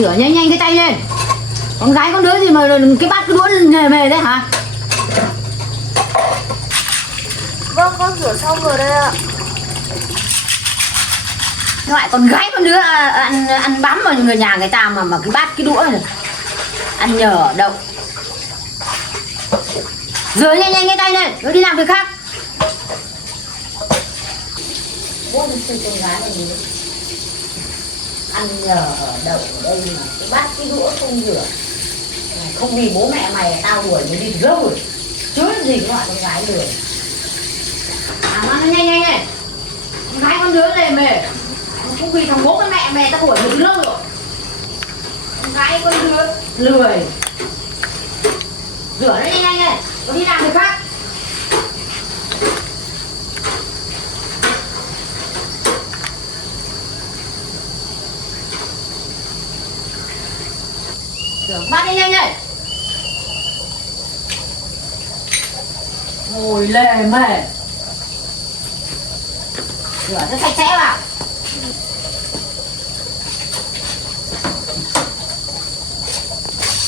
rửa nhanh nhanh cái tay lên. Con gái con đứa gì mà cái bát cái đũa mề đấy hả? Vâng, con rửa xong rồi đây ạ. Loại con gái con đứa ăn bám vào người nhà người ta mà cái bát cái đũa này ăn nhờ ở đâu. Rửa nhanh nhanh cái tay lên rồi đi làm việc khác. Bố con gái này ăn nhờ ở đâu ở đây mà cái bát cái đũa không rửa. Không vì bố mẹ mày tao đuổi mày đi lâu rồi. Chứ gì cái loại con gái lười. Làm ăn nó nhanh nhanh này. Con gái con đứa này mề. Không vì thằng bố con mẹ mày tao đuổi mày từ lâu rồi. Con gái con đứa lười. Rửa nó nhanh nhanh này. Có đi làm việc khác. Rửa bát đi nhanh này. Ngồi lề mề. Rửa cho sạch sẽ vào.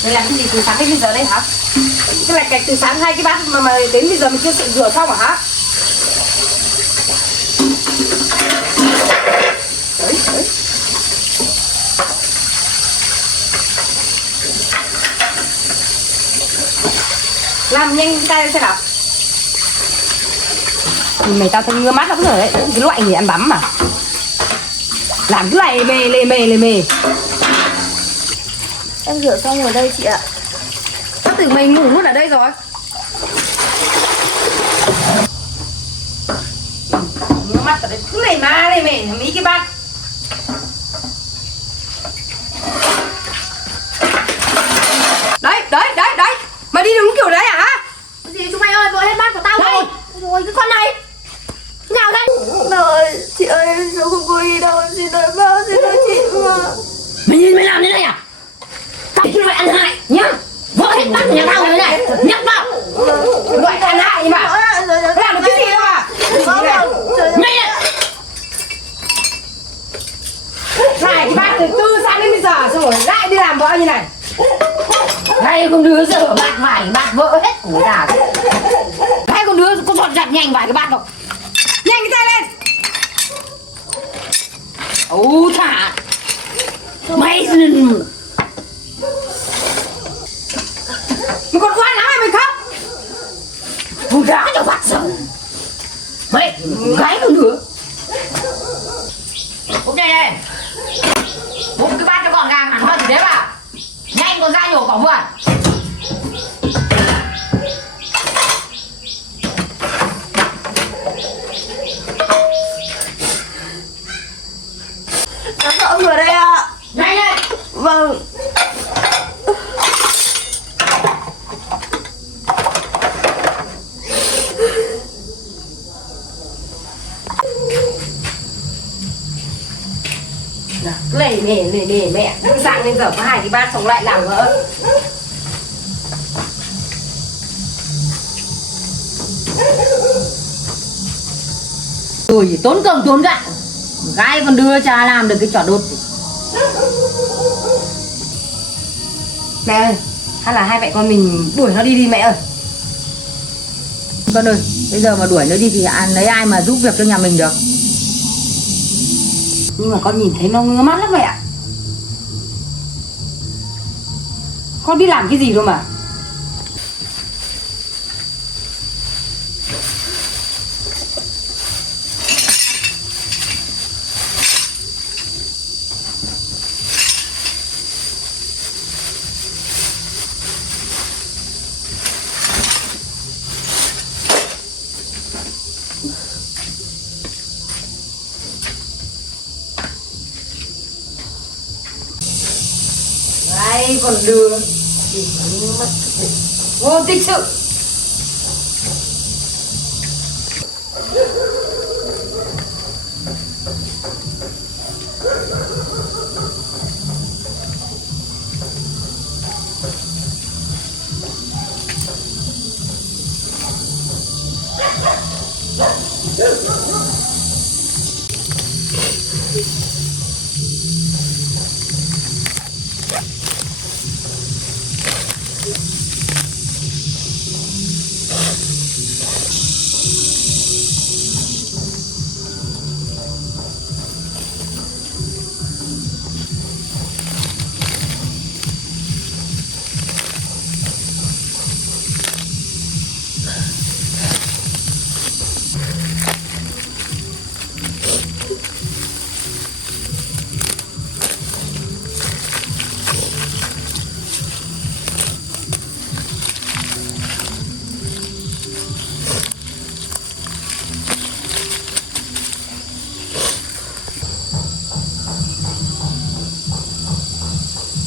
Mày làm cái gì từ sáng đến bây giờ đây hả? Cái lạch cạch từ sáng 2 cái bát mà đến bây giờ mình chưa rửa xong hả? Đấy, đấy. Làm nhanh tay xem nào. Mày tao thấy ngứa mắt lắm rồi đấy. Cái loại gì ăn bắm mà. Làm cái này lề mề. Em rửa xong rồi đây chị ạ. Tao tưởng mày ngủ luôn ở đây rồi. Ngứa mắt ở đây cứ này mà đây mày mấy cái bát. Đấy. Mày đi đúng kiểu đấy hả? Cái gì chúng mày ơi, vỡ hết bát của tao rồi. Rồi cái con này. Nào đây? Nào ơi, chị ơi, em không có ý đâu, xin lỗi bác, xin lỗi chị mà. Mày nhìn mày làm thế này à? Tao cái loại ăn hại nhá. Vỡ hết bát của nhà tao rồi này. Nhắc vào. Loại ăn hại mà. Làm được cái gì đâu mà. Nhanh lên. Này cái bát từ sáng đến bây giờ xong rồi lại đi làm vợ như này. Đây con đứa rửa bát vài bát vỡ hết của nào. Đây con đứa có dọn dẹp nhanh vài cái bát không? Nhanh cái tay lên. Ú thả. Mày còn oan lắm mày khóc. con gái cho vặt sợ. Mày gái con đứa. Ok đây. Một cái bát cho gọn gàng hẳn hơn thế vào. Nhanh còn ra nhổ cỏ vườn. Em sợ vừa đây ạ. Nhanh lên. Vâng. Lề mẹ. Sáng đến giờ có 2 cái bát xong lại làm vỡ. Rồi tốn công tốn gạo. Gái còn đưa cha làm được cái trò đốt gì. Mẹ ơi, hay là hai mẹ con mình đuổi nó đi mẹ ơi. Con ơi, bây giờ mà đuổi nó đi thì lấy ai mà giúp việc cho nhà mình được. Nhưng mà con nhìn thấy nó ngứa mắt lắm mẹ ạ. Con biết làm cái gì đâu mà. Đấy còn đưa vô tích sự.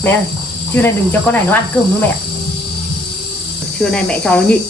Mẹ ơi, trưa nay đừng cho con này nó ăn cơm nữa mẹ. Trưa nay mẹ cho nó nhịn.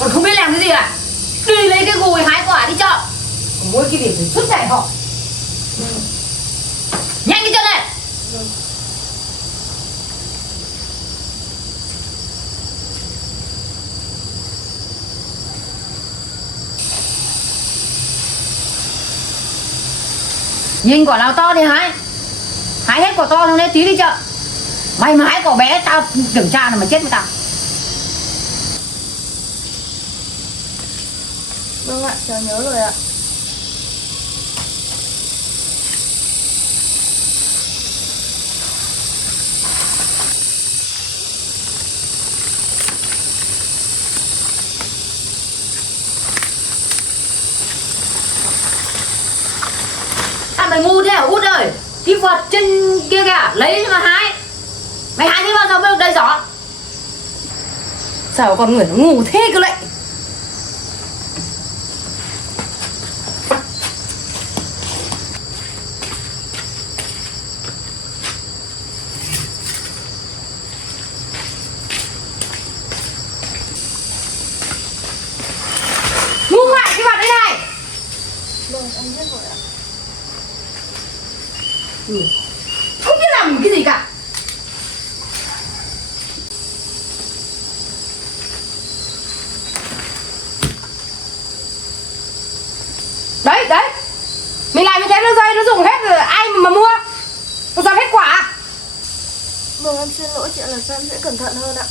Còn không biết làm cái gì à? Đi lấy cái gùi hái quả đi chợ. Còn mỗi cái việc phải suốt ngày họ. Nhanh cái chân này. Nhìn quả nào to thì hái. Hái hết quả to xong đấy tí đi chợ. Mày mà hái quả bé tao kiểm tra là mà chết với tao. Vâng ạ, cháu nhớ rồi ạ. Sao mày ngu thế hả Út ơi? Cái Phật trên kia kìa, lấy mà hái. Mày hái thế bao giờ mới được đầy giỏ? Sao con người nó ngu thế cơ lại. Ngu ngại cái mặt đây này. Vâng, em biết rồi ạ. Không biết làm cái gì cả. Đấy, đấy. Mình làm như thế nó rơi, nó dùng hết rồi. Ai mà mua. Nó dám hết quả. Vâng, em xin lỗi chị ạ, lần sau em sẽ cẩn thận hơn ạ.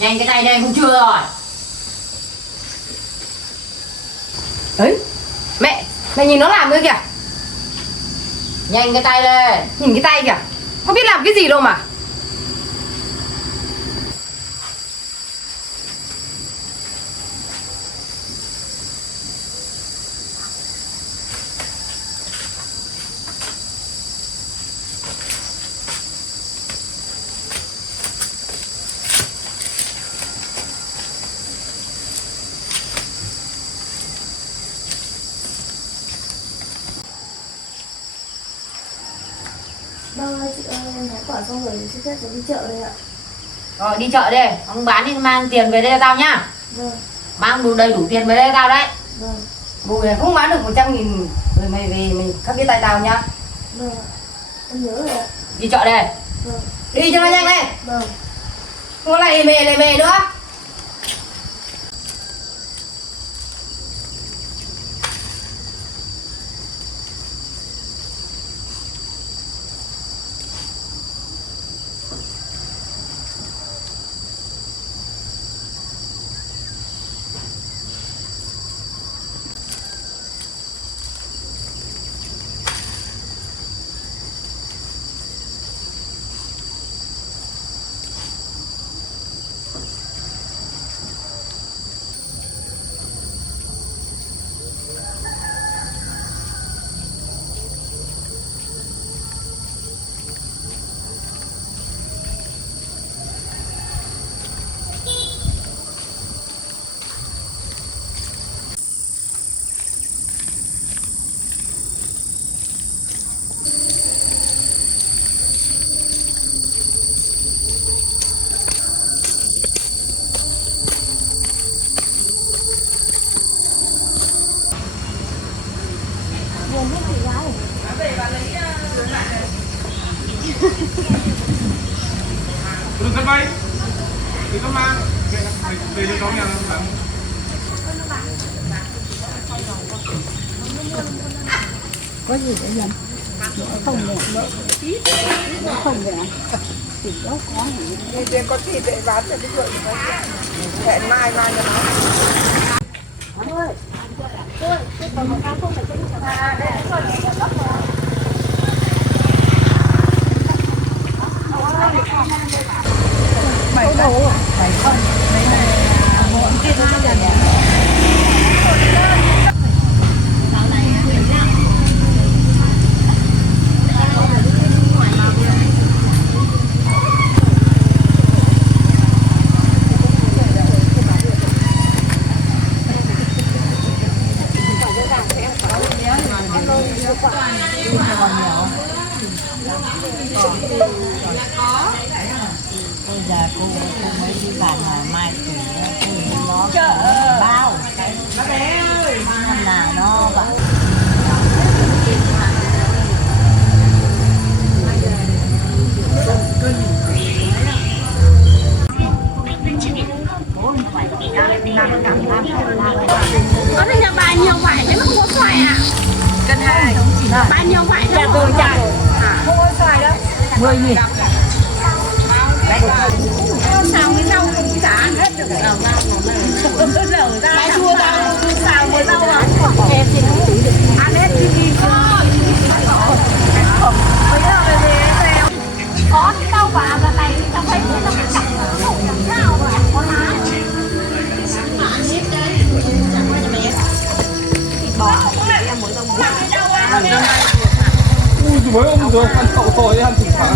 Nhanh cái tay đây cũng chưa rồi. Đấy. Mẹ nhìn nó làm nữa kìa. Nhanh cái tay lên. Nhìn cái tay kìa. Không biết làm cái gì đâu mà. Vâng ơi chị ơi, em hái quả xong rồi thì xin phép cháu đi chợ đây ạ. Rồi đi chợ đi. Ông bán đi mang tiền về đây cho tao nhá. Vâng, Mang đủ tiền về đây cho tao đấy. vâng, Gùi này không bán được 100.000. Rồi mày về mày khắc cái tay tao nhá. vâng ạ. Em nhớ rồi ạ. Đi chợ đây. Vâng, Đi cho nó nhanh lên. vâng. Không có lại mề nữa. thì nó mang về đi có nhà làm có gì để dành không nè không nè thì đâu có gì Thì có thịt để bán cho cái vợ của nó. Hẹn mai cho nó. Bây giờ cô mới đi vào ngày mai thì nó bao năm nào nó vậy. có thể nhà bà nhiều vải thế mà không có xoài à cân hai bà nhiều vải thế mà không có xoài không có xoài đâu 10.000. xào với rau cũng chả ăn hết được bà chua tao xào với rau à ăn hết thì có đâu bà là này tao thấy nó chẳng sao mà có lá ui mới ông rồi ăn cậu tỏi ăn thỉnh thoảng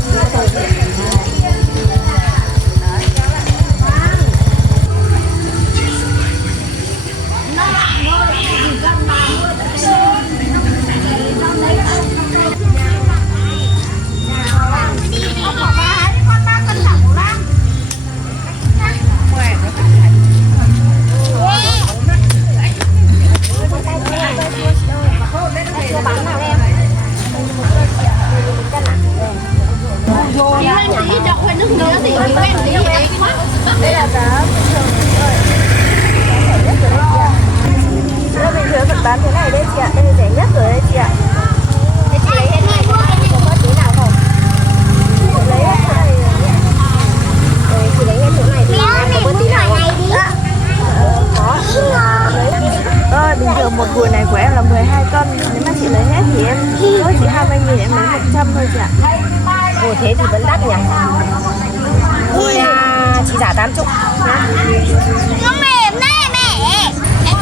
Đây là giá bình thường rồi. Giá bình thường vẫn bán thế này đây chị ạ. Đây là rẻ nhất rồi đấy chị ạ. Thế chị lấy hết này có tí nào không? Chị lấy hết chỗ này rồi. Chị lấy hết chỗ này thì em có tí nào không? Có. Rồi bình thường một buổi này của em là 12 cân. Nếu mà chị lấy hết thì em có chỉ 20.000 em lấy 100 thôi chị ạ. Ồ thế thì vẫn đắt nhỉ. Thôi chị giả 80. nó mềm đấy mẹ em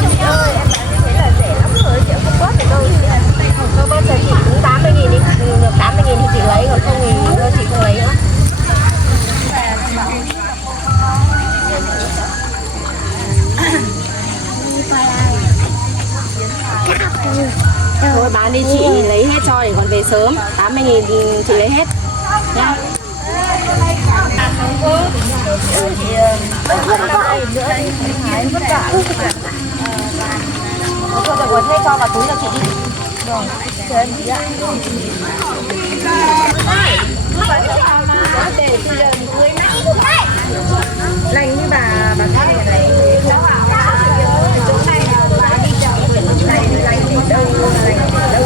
chụp Ơi em bán như thế là rẻ lắm rồi chị không bớt được đâu chị ạ. Thôi bây giờ chị cũng 80.000 đi. Được 80.000 thì chị lấy còn không thì thôi chị không lấy nữa. Thôi bán đi chị lấy hết cho để còn về sớm. 80.000 thì chị lấy hết nhá. Vất vả. Thôi được rồi, thế cho vào túi cho chị đi. Rồi, chờ em chị ạ. Lành như bà thân ở đấy. Chỗ này là bà đi chợ với chỗ này lành ở đâu, lành ở đâu.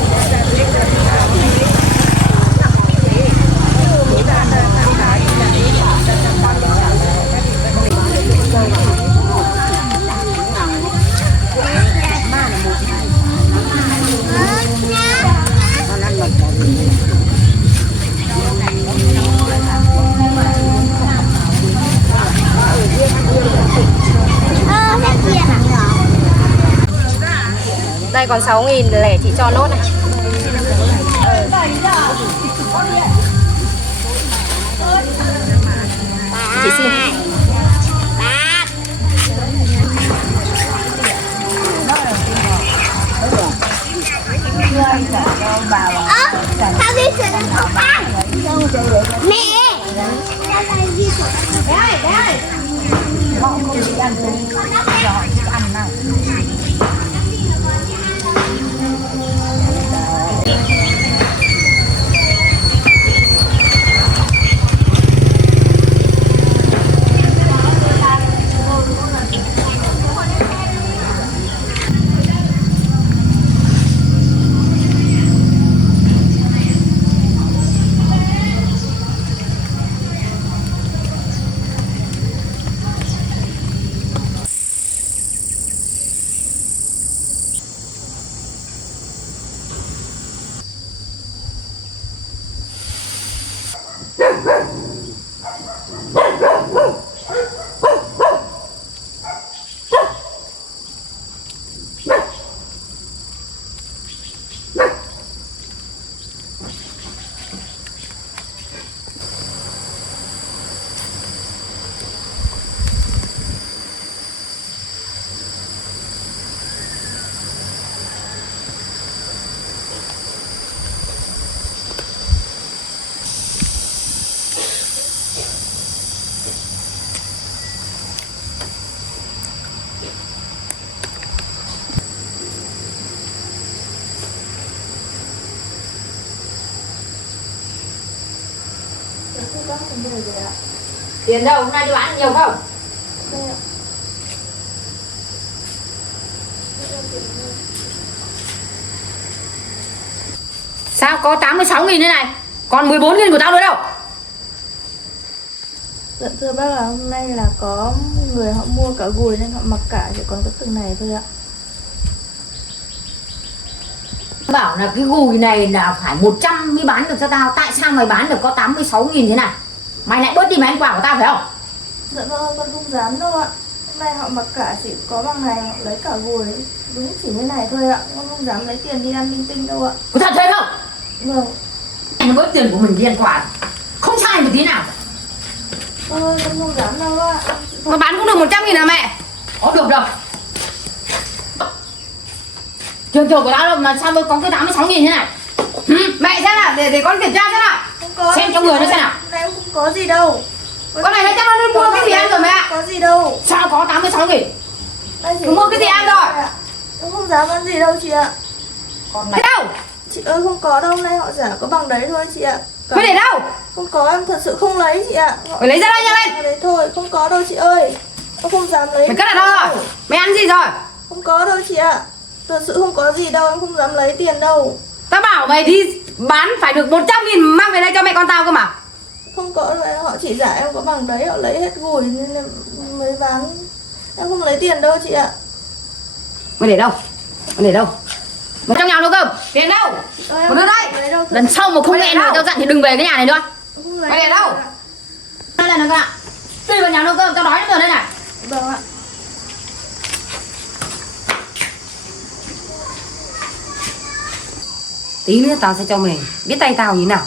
Đây còn 6.000 lẻ chị cho nốt này. Chị xin. tao đi sửa không ăn mẹ đây đây các vấn đề gì ạ? Tiền đâu, hôm nay đi bán nhiều không? Đây ạ. Sao có 86.000 thế này? Còn 14.000 của tao nữa đâu? Dạ thưa bác là hôm nay là có người họ mua cả gùi nên họ mặc cả, chỉ còn có từng này thôi ạ. Bảo là cái gùi này là phải 100 mới bán được cho tao. Tại sao mày bán được có 86.000 thế này? Mày lại bớt đi mấy quả của tao phải không? Dạ vâng, con không dám đâu ạ. Hôm nay họ mặc cả chỉ có bằng này, họ lấy cả gùi. Đúng chỉ như này thôi ạ. Con không dám lấy tiền đi ăn linh tinh đâu ạ. Có thật thế không? Vâng. Nó bớt tiền của mình đi ăn quả. Không sai một tí nào. Ôi, con không dám đâu ạ. Mà bán cũng được 100.000 à mẹ? Có được đâu. Trường của tao đâu mà sao mới có cái 86.000 thế này? Mẹ xem nào, để con kiểm tra xem nào. Không có. Xem cho người nó xem nào. Này em không có gì đâu. Con này nó chắc nó đi mua cái gì ăn rồi mẹ ạ? Có gì đâu. Sao có 86.000? Đây chị Nó mua cái gì ăn rồi? em không dám ăn gì đâu chị ạ. Còn này đâu? Chị ơi không có đâu, hôm nay họ giả có bằng đấy thôi chị ạ. Mày để đâu? Không có, em thật sự không lấy chị ạ. Mày lấy ra đây, nhanh lên. Đấy thôi, không có đâu chị ơi. Em không dám lấy. Mày cất ở đâu rồi? Mày ăn gì rồi? Không có đâu chị ạ. Thật sự không có gì đâu, em không dám lấy tiền đâu. Tao bảo mày đi bán phải được 100.000 mang về đây cho mẹ con tao cơ mà. Không có, họ chỉ giả em có bằng đấy, họ lấy hết gùi nên em mới bán. Em không lấy tiền đâu chị ạ. Mày để đâu? Mày để đâu? Mày trong nhà đâu cơ? Tiền đâu? Em Còn đưa không lấy đây. đâu. Lần sau mà không nghe lời tao dặn thì đừng về cái nhà này nữa. Em không lấy Mày để đâu? Đây là nó ạ. Đi vào nhà nấu cơm, tao đói lắm rồi đây này. Vâng ạ. Tí nữa tao sẽ cho mày biết tay tao như nào.